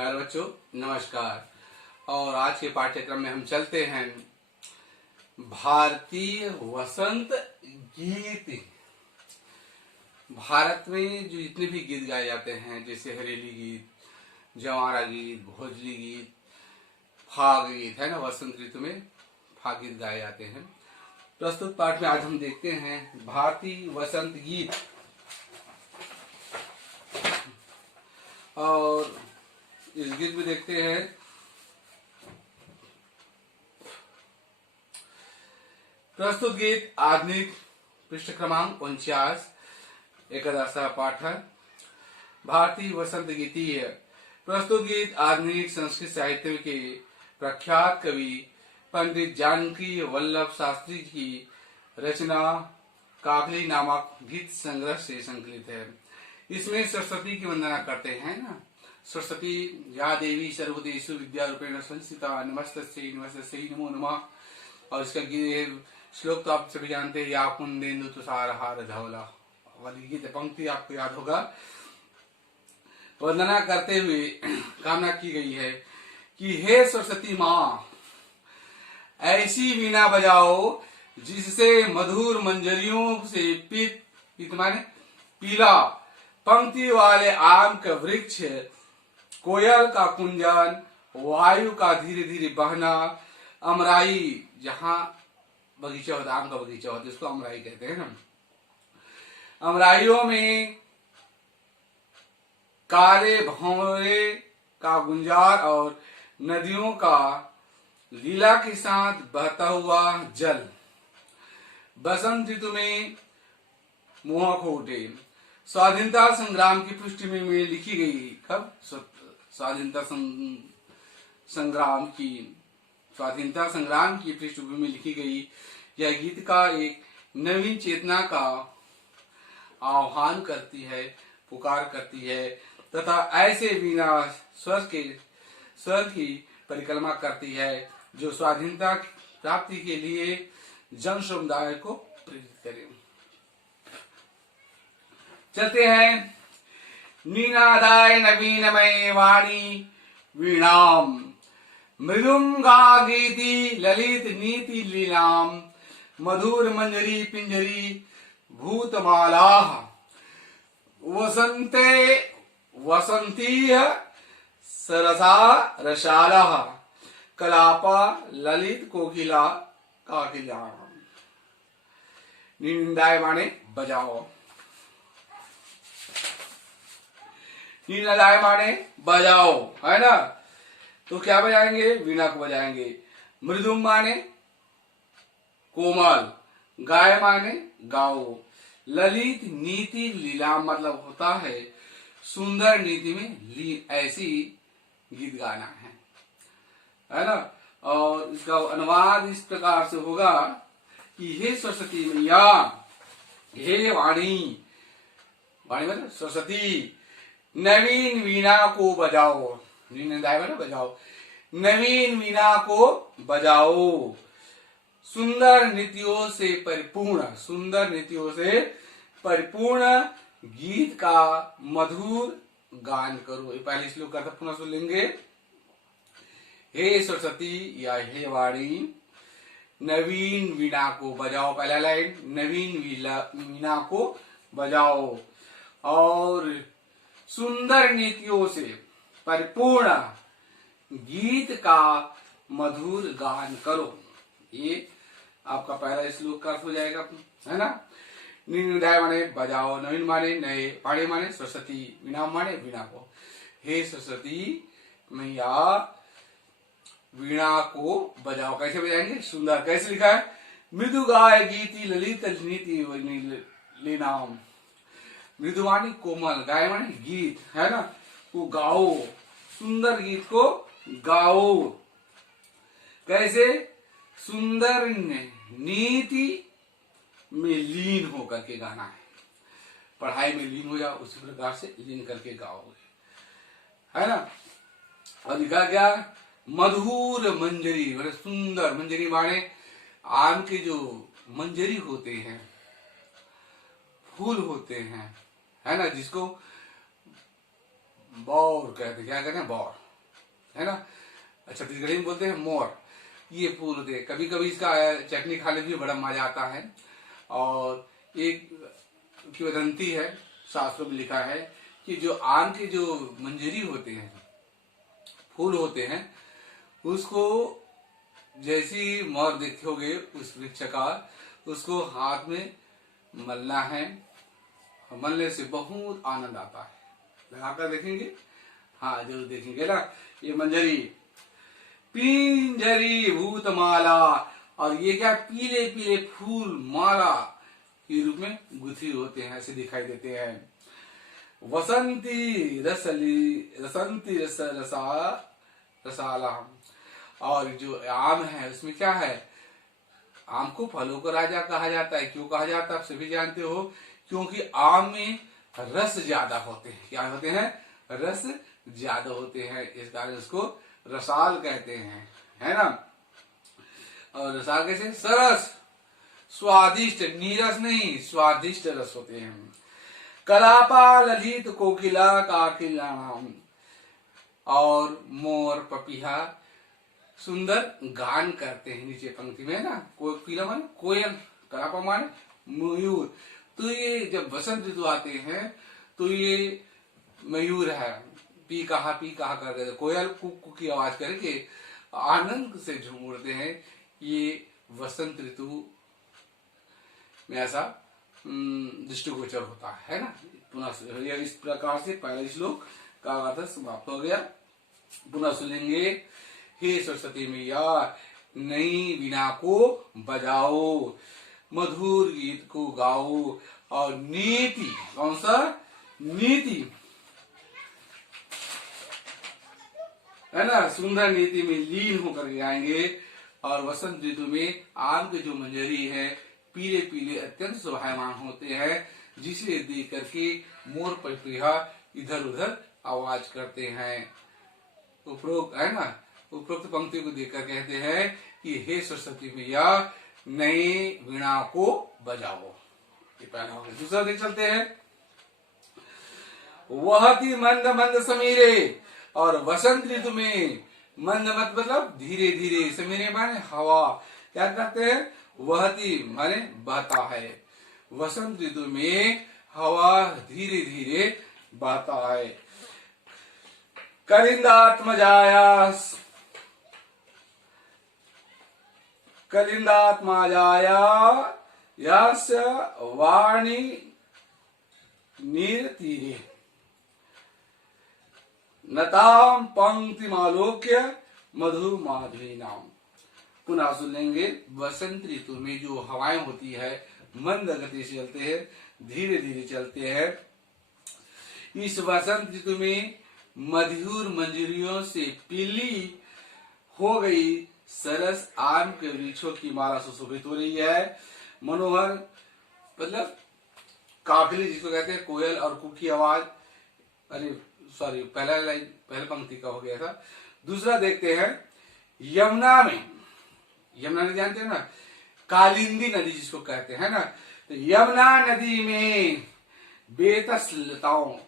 प्यारे बच्चों नमस्कार। और आज के पाठ्यक्रम में हम चलते हैं भारतीय वसंत गीत। भारत में जो जितने भी गीत गाए जाते हैं जैसे हरेली गीत, जवारा गीत, भोजली गीत, फाग गीत है ना, वसंत ऋतु में फाग गीत गाए जाते हैं। प्रस्तुत पाठ में आज हम देखते हैं भारतीय वसंत गीत। और इस गीत में देखते हैं प्रस्तुत गीत आधुनिक पृष्ठ क्रमांक 49 एकादशा पाठ है। भारतीय वसंत गीतीय। प्रस्तुत गीत आधुनिक संस्कृत साहित्य के प्रख्यात कवि पंडित जानकी वल्लभ शास्त्री की रचना काकली नामक गीत संग्रह से संकलित है। इसमें सरस्वती की वंदना करते हैं ना। सरस्वती या देवी सर्वदेषु विद्या रूपेण संस्थिता नमस्तस्यै नमस्तस्यै नमो नमः। और इसका श्लोक तो आप सभी जानते हैं, या कुंदेन्दु तुषारहार धवला वाली गीत पंक्ति आपको याद होगा। वंदना करते हुए कामना की गई है कि हे सरस्वती माँ, ऐसी वीणा बजाओ जिससे मधुर मंजरियों से पीत माने पीला पंक्ति वाले आम का वृक्ष, कोयल का कुंजन, वायु का धीरे धीरे बहना, अमराई जहाँ बगीचा होता है, आम का बगीचा होता है इसको अमराई कहते हैं ना, अमराइयों में काले भंवरे का गुंजार और नदियों का लीला के साथ बहता हुआ जल बसंत ऋतु में मुंह को उठे। स्वाधीनता संग्राम की पृष्ठभूमि में लिखी गई। कब? स्वाधीनता संग्राम की पृष्ठभूमि में लिखी गई यह गीत का एक नवीन चेतना का आह्वान करती है, पुकार करती है तथा ऐसे वीणा स्वर की परिक्रमा करती है जो स्वाधीनता प्राप्ति के लिए जन समुदाय को प्रेरित करे। चलते हैं। नीनादाय नवीनमय वाणी वीणाम मृदुंगा गीति ललित नीति लीलाम मधुर मंजरी पिंजरी भूतमाला वसंते वसंतीय सरसा रसाला कलापा ललित कोकिला काकिला। निंदाय माने बजाओ, नीनादाय माने बजाओ है ना। तो क्या बजाएंगे? वीणा को बजाएंगे। मृदुम माने कोमल, गाय माने गाओ, ललित नीति लीला मतलब होता है सुंदर नीति में लीन, ऐसी गीत गाना है ना। और इसका अनुवाद इस प्रकार से होगा कि हे सरस्वती मैया, हे वाणी, वाणी मतलब सरस्वती, नवीन वीणा को बजाओ। बजाओ, नवीन वीणा को बजाओ, सुंदर नीतियों से परिपूर्ण गीत का मधुर गान करो। ये पहले श्लोक का था, पुनः सुन लेंगे। हे सरस्वती या हे वाणी, नवीन वीणा को बजाओ। पहला लाइन, नवीन वीणा को बजाओ और सुंदर नीतियों से परिपूर्ण गीत का मधुर गान करो। ये आपका पहला श्लोक का अर्थ हो जाएगा है ना। निंदाय माने बजाओ, नवीन माने नए, वाणी माने सरस्वती, वीणा माने वीणा को। हे सरस्वती मैया, वीणा को बजाओ। कैसे बजाएंगे? सुंदर। कैसे लिखा है? मृदु गाय गीति ललित नीति लीनाम। मृदु माने कोमल, गाय माने गीत है ना, को गाओ, सुंदर गीत को गाओ। कैसे? सुंदर नीति में लीन होकर के गाना है। पढ़ाई में लीन हो जाओ, उसी प्रकार से लीन करके गाओगे है ना। और लिखा क्या? मधुर मंजरी, मतलब सुंदर। मंजरी माने आम के जो मंजरी होते हैं, फूल होते हैं है ना, जिसको बौर कहते हैं। क्या कहते हैं? बौर। है ना, छत्तीसगढ़ी में बोलते हैं मोर। ये फूल होते हैं, कभी कभी इसका चटनी खाने में भी बड़ा मजा आता है। और एक किंवदंती है, शास्त्रों में लिखा है कि जो आम के जो मंजरी होते हैं, फूल होते हैं, उसको जैसी मोर देखोगे उस वृक्ष का, उसको हाथ में मलना है, मलने से बहुत आनंद आता है। लगाकर देखेंगे, हाँ जरूर देखेंगे ना। ये मंजरी, पिंजरी भूतमाला, और ये क्या, पीले पीले फूल माला के रूप में गुथी होते हैं, ऐसे दिखाई देते हैं। वसंती रसाला, और जो आम है उसमें क्या है, आम को फलों का राजा कहा जाता है। क्यों कहा जाता है आप सभी जानते हो, क्योंकि आम में रस ज्यादा होते हैं। क्या होते हैं, रस ज्यादा होते हैं, इस कारण इसको रसाल कहते हैं, है ना। और रसाल कैसे, सरस, स्वादिष्ट, नीरस नहीं, स्वादिष्ट रस होते हैं। कलापा ललित कोकिला काकिलाम, और मोर पपीहा सुंदर गान करते हैं। नीचे पंक्ति में ना, कोकिला माने कोयल, कलापा माने मयूर। तो ये जब बसंत ऋतु आते हैं तो ये मयूर है, पी कहा करते हैं, कोयल कुक की आवाज करके आनंद से झूम उठते हैं। ये वसंत ऋतु में ऐसा दृष्टिगोचर होता है ना। पुनः इस प्रकार से पहला श्लोक का अर्थ समाप्त हो गया। पुनः सुनेंगे। हे सरस्वती मैया, नई वीणा को बजाओ, मधुर गीत को गाओ, और नीति, कौन सा, नीति है ना, सुंदर नीति में लीन होकर गाएंगे। और वसंत ऋतु में आम के जो मंजरी है पीले पीले अत्यंत शोभायमान होते हैं, जिसे देख करके मोर पपीहा इधर उधर आवाज करते हैं। उपरोक्त है ना, उपरोक्त पंक्ति को देखकर कहते हैं कि हे सरस्वती मैया, नई वीणा को बजाओ। ये पहला हो गया। दूसरा देख चलते हैं। वहती मंद मंद समीरे, और वसंत ऋतु में मंद मंद मतलब धीरे धीरे, समीरे माने हवा, क्या करते हैं, वहती माने बहता है। वसंत ऋतु में हवा धीरे धीरे बहता है। कलिंदात्मजायास, कलिंदात्मजाया यस्य वाणी नीर तीरे, नताम पंक्तिमालोक्य मधु माधवी नाम। पुनः सुन लेंगे। वसंत ऋतु में जो हवाएं होती है मंद गति से चलते हैं, धीरे धीरे चलते हैं। इस वसंत ऋतु में मधुर मंजरियों से पीली हो गई सरस आम के वृक्षों की माला सुशोभित हो रही है। मनोहर मतलब काफिले जिसको कहते हैं, कोयल और कुक की आवाज, अरे सॉरी पहला लाइन पहले पंक्ति का हो गया था। दूसरा देखते हैं। यमुना में, यमुना नदी जानते हैं ना, कालिंदी नदी जिसको कहते हैं ना, तो यमुना नदी में बेतस लताओं,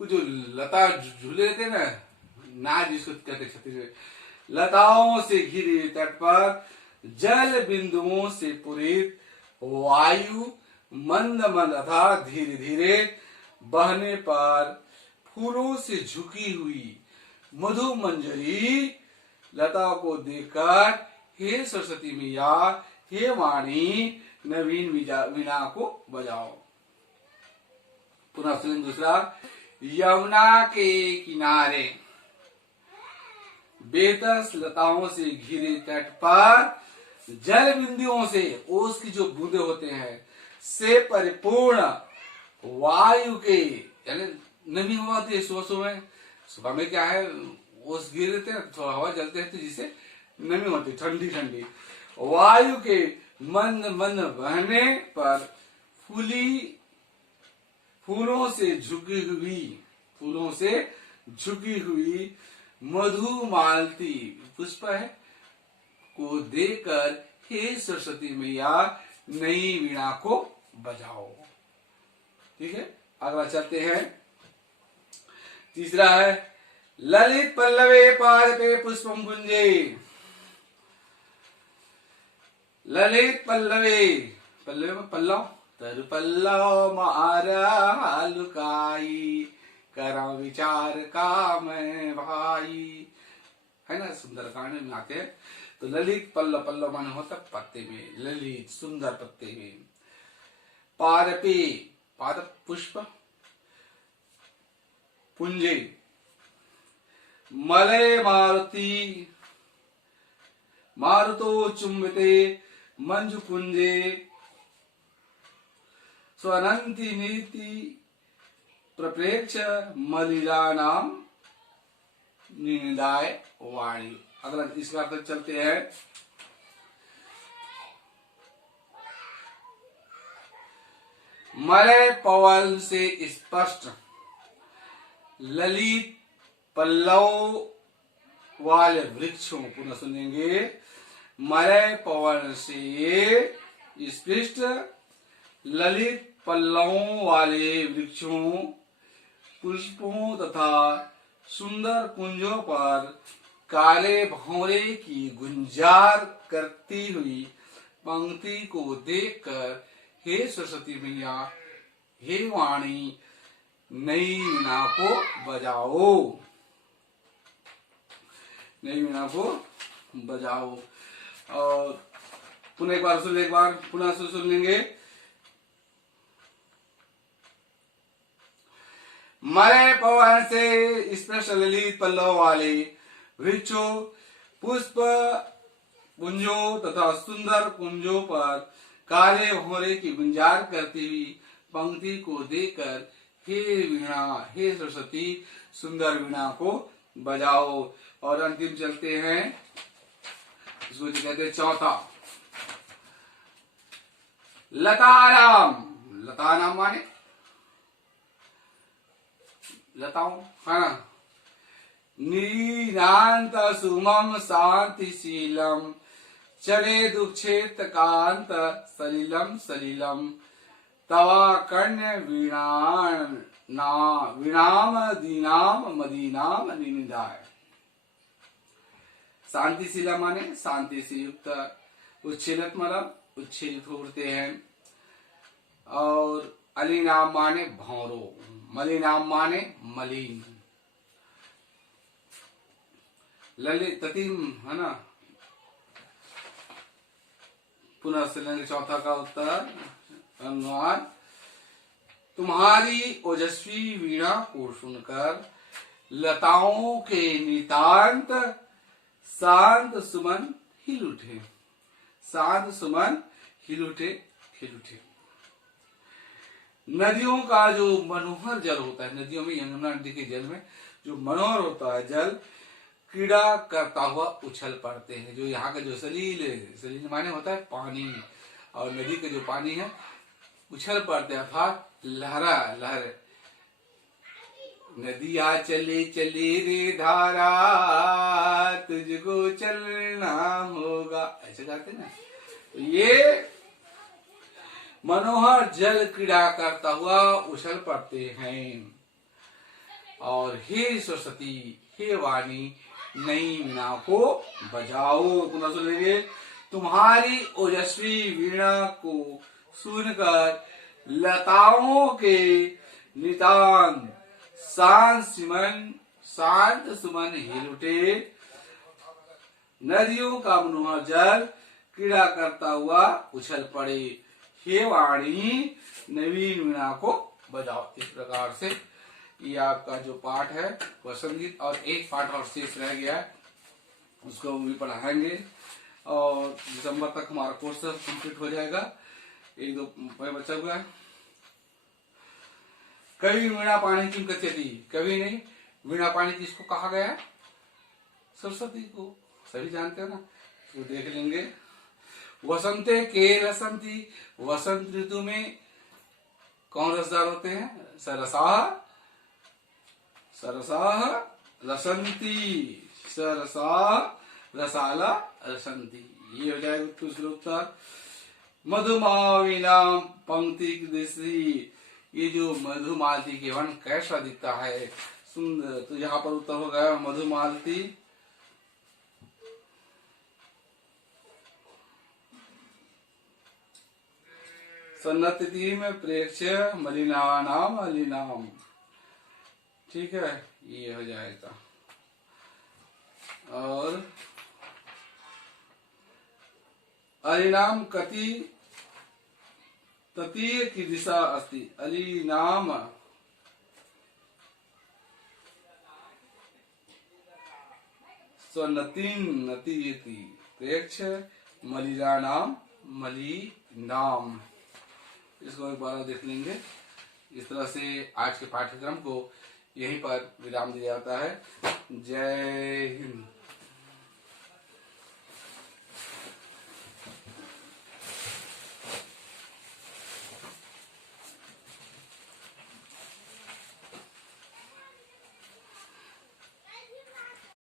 जो लता झूले रहते हैं ना, नाज जिसको कहते हैं छत्तीसगढ़, लताओं से घिरे तट पर जल बिंदुओं से पूरित वायु मंद मंद अर्थात धीरे धीरे बहने पर फूलों से झुकी हुई मधु मंजरी लता को देखकर, हे सरस्वती मैया, हे वाणी, नवीन वीणा को बजाओ। पुनः सुन दूसरा। यमुना के किनारे बेतस लताओं से घिरे तट पर जल बिंदुओं से, ओस की जो बूंदे होते हैं से परिपूर्ण वायु के, यानी नमी हवा होती है सुबह सुबह में क्या है, ओस गिर देते हैं, थोड़ा हवा जलते हैं, तो जिससे नमी होती है ठंडी ठंडी, वायु के मंद मंद बहने पर फूलों से झुकी हुई मधुमालती पुष्प है को देकर, हे सरस्वती मैया, नई वीणा को बजाओ। ठीक है, अगला चलते हैं। तीसरा है ललित पल्लवे पादपे पुष्पम कुंजे, ललित पल्लवे, पल्लवे में पल्लव, तर पल्लव मारा लुकाई, करा विचार का मैं भाई, है ना। सुंदरकांड में आते हैं तो ललित पल्लव, पल्लव माने होता पत्ते में, ललित सुंदर पत्ते में। पादपे, पादप पुष्प, पुंजे, मलय मारुति, मारुतो चुंबते मंजु पुंजे, स्वनंति नीति प्रप्रेक्ष मलिरानाम निंदाय वाणी। अगला इसका अर्थ चलते हैं। मलय पवन से स्पष्ट, ललित पल्लव वाले वृक्षों, पुनः सुनेंगे, मलय पवन से स्पष्ट ललित पल्लवों वाले वृक्षों, पुष्पों तथा सुंदर कुंजों पर काले भंवरे की गुंजार करती हुई पंक्ति को देखकर, हे सरस्वती मैया, हे वाणी, नई वीणा को बजाओ, नई वीणा को बजाओ। और पुनः एक बार सुन, एक बार पुनः सुन लेंगे। मलय पवन से स्पष्ट ललित पल्लव वाले वृक्षों, पुष्प पुंजों तथा सुंदर कुंजों पर काले भंवरे की गुंजार करती हुई पंक्ति को देखकर, हे वीणा, हे सरस्वती, सुंदर वीणा को बजाओ। और अंतिम चलते हैं, इसको जो कहते हैं चौथा, लताराम। लताराम माने लताओं, है ना। नीनांत सुमम शांतिशीलम, चले दुक्षेत कांत सलिलम सलिलम, तवा कन्य वीणाम दीनाम मदीनाम निनिदाय। शांतिशीला माने शांति से युक्त, उच्छेदत मतलब उच्छेदित होते हैं। और अलीनाम माने भौरो, मलिनाम माने मलिन। ललित ततिम, है ना। पुनः से लेंगे चौथा का उत्तर, अनुवाद। तुम्हारी ओजस्वी वीणा को सुनकर लताओं के नितांत शांत सुमन हिल उठे, शांत सुमन हिल उठे, हिल उठे। नदियों का जो मनोहर जल होता है, नदियों में, यमुना नदी के जल में जो मनोहर होता है जल, क्रीड़ा करता हुआ उछल पड़ते हैं। जो यहाँ का जो सलील, सलील माने होता है पानी, और नदी के जो पानी है उछल पड़ते हैं, अर्थात लहरा लहर। नदिया चले चले रे धारा, तुझको चलना होगा, ऐसे गाते ना। तो ये मनोहर जल क्रीड़ा करता हुआ उछल पड़ते हैं। और हे सरस्वती, हे वाणी, नई वीणा को बजाओ। पुनः सुन लीजिए। तुम्हारी ओजस्वी वीणा को सुनकर लताओं के नितांत शांत सुमन हिल उठे, नदियों का मनोहर जल क्रीड़ा करता हुआ उछल पड़े, हे वाणी, नवीन वीणा को बजाओ। इस प्रकार से ये आपका जो पाठ है वह संगीत, और एक पाठ और शेष रह गया है, उसको भी पढ़ाएंगे और दिसंबर तक हमारा कोर्स कंप्लीट हो जाएगा। एक दो बच्चा हुआ है। कवि वीणा पाणी किम कथ्यति, कवि नहीं, वीणा पाणी किसको कहा गया है? सरस्वती को, सभी जानते हो ना, तो देख लेंगे। वसंते के रसंती, वसंत ऋतु में कौन रसदार होते हैं? सरसाह, सरसाह रसंती, सरसाह रसाला रसंती, ये हो जाएगा उत्तर। मधुमाविना पंक्ति दृष्टि, ये जो मधुमालती के वन कैसा दिखता है, सुंदर। तो यहाँ पर उत्तर हो गया मधुमालती। सन्नति में प्रेक्ष्य मलिनानाम अलिनाम। ठीक है, ये हो जाएगा। और अलिनाम कति ततीय की दिशा अस्ति। अलिनाम स्वनतिन नतीयति प्रेक्ष मलिनानाम मलिनाम। इसको एक बार देख लेंगे। इस तरह से आज के पाठ्यक्रम को यहीं पर विराम दिया जाता है। जय हिंद।